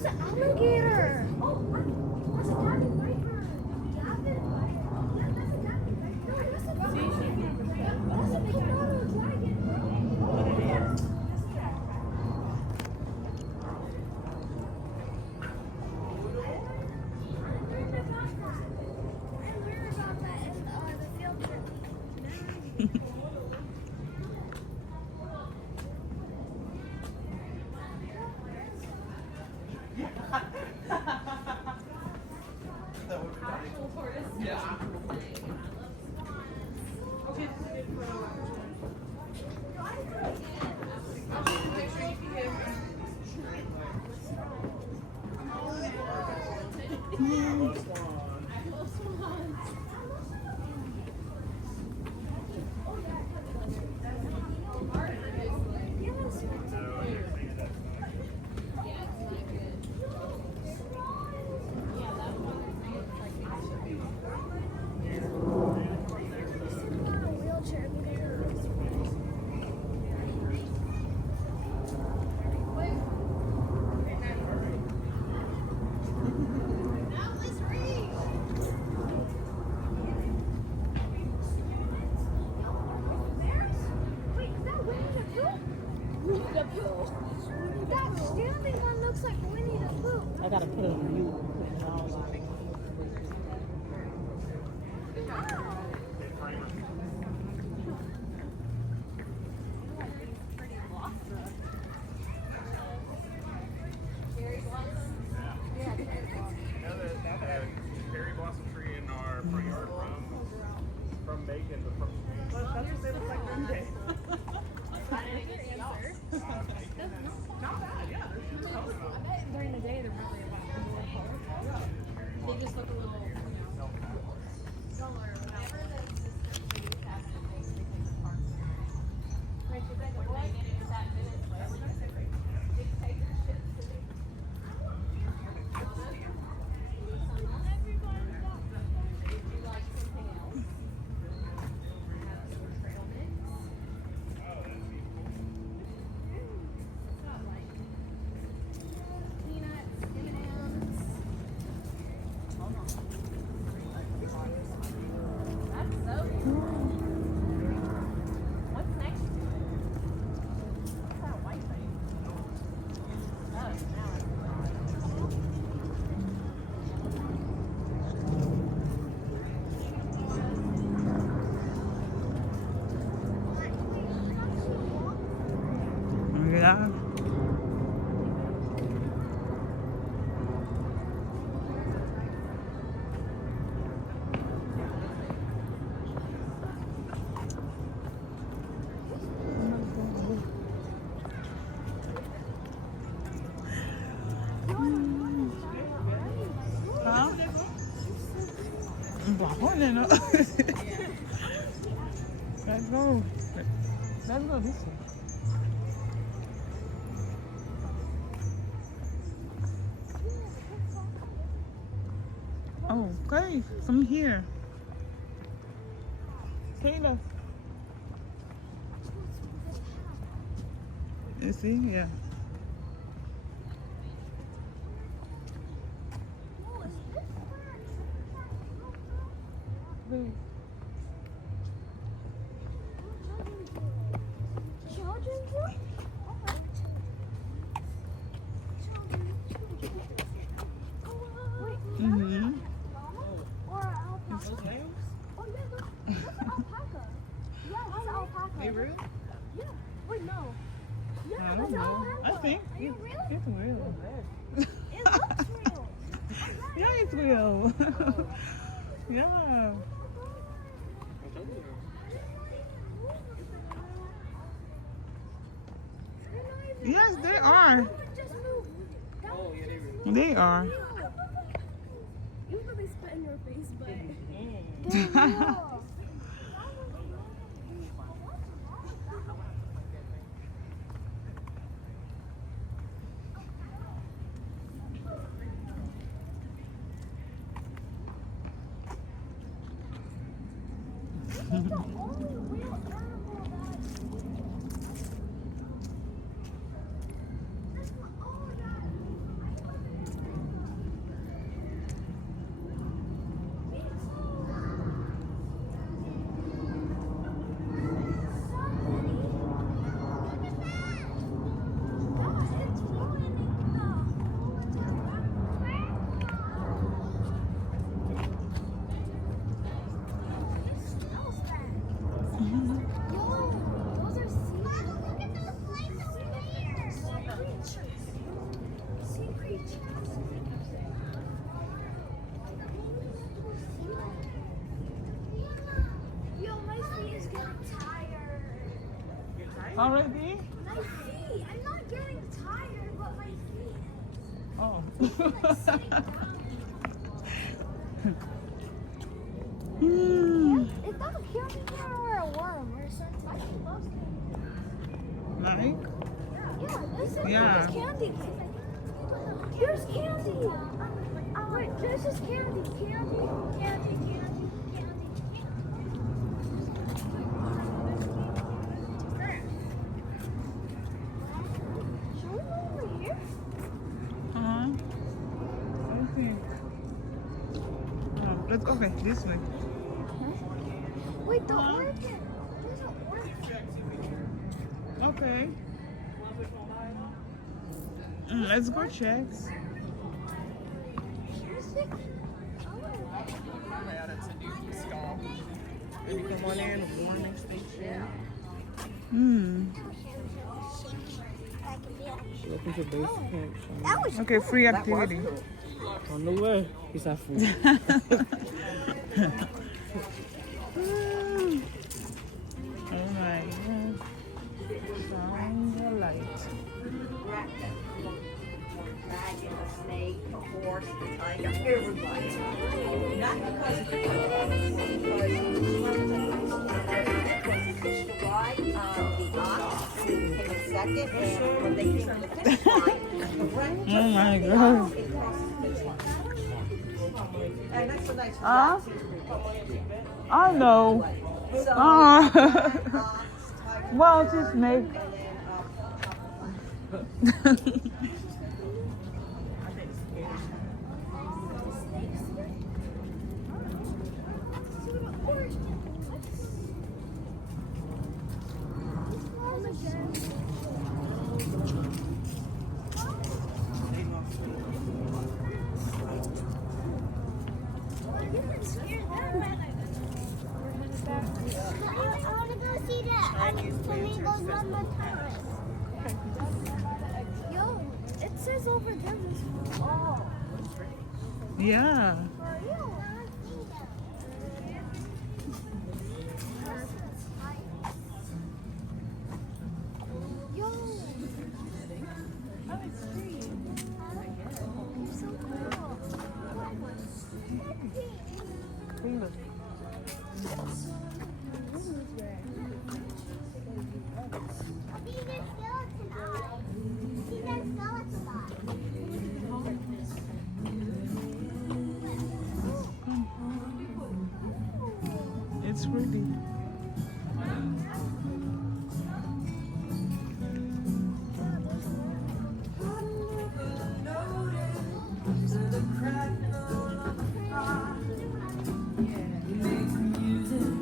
That's an alligator. Oh, that's a dragon viper. Dragon viper. Yeah, that's a dragon viper. No, that's a dragon viper. That's a Komodo dragon, bro. Yes. That's a dragon viper. I learned about that. I learned about that in the field trip. That standing one looks like Winnie the Pooh. I gotta put it on mute. Cherry blossom tree in our front yard from Macon to from. That's what they look like one day. Not bad, yeah. They're colorful. I bet during the day they're probably about more colorful. They just look a little, duller. Yeah. Huh? Let's go. Let's go this way. Oh, okay, from here. Taylor. You see? Yeah. Mm-hmm. Or an alpaca. Oh, yeah, that's an alpaca. Yeah, that's an alpaca. They real? Yeah. Wait, no. Yeah, I that's don't an know. alpaca. I think Are you real? it's real. It looks real. Yeah, it's real. Yeah. Yes, they are. Just moved. Oh, yeah, they real. They are. You really spit in your face, but. It's the only real animal that. That's what all that. creatures. Sea creatures. Yo, my feet is getting tired. Already? My feet. I'm not getting tired, but my feet. Oh. It's not a candy cane or a worm or something. I love candy. Like? Yeah, this is Yeah. candy cane. Here's candy. Wait, this is candy. Candy. Should we go over here? Uh-huh. Okay. Oh, let's go back this way. Wait, the orchid. There's an orchid. Okay. Let's go check. Here's the. Maybe come on in, warming station. Welcome to base camp. That was Okay, free activity. On the way. He's not free. Oh my god. Find the light. Dragon, a snake, a horse, a tiger, everybody. Not because of the fish ride, the ox came in second, and when they came to the finish line, the red Oh my god. it crossed the finish line. And that's a nice Ah? relaxing I know. So, Ah. ox, tiger, Well, just make. and then I want to go see that. Flamingos one more time. Yo, it says over there. Oh. Yeah. For real?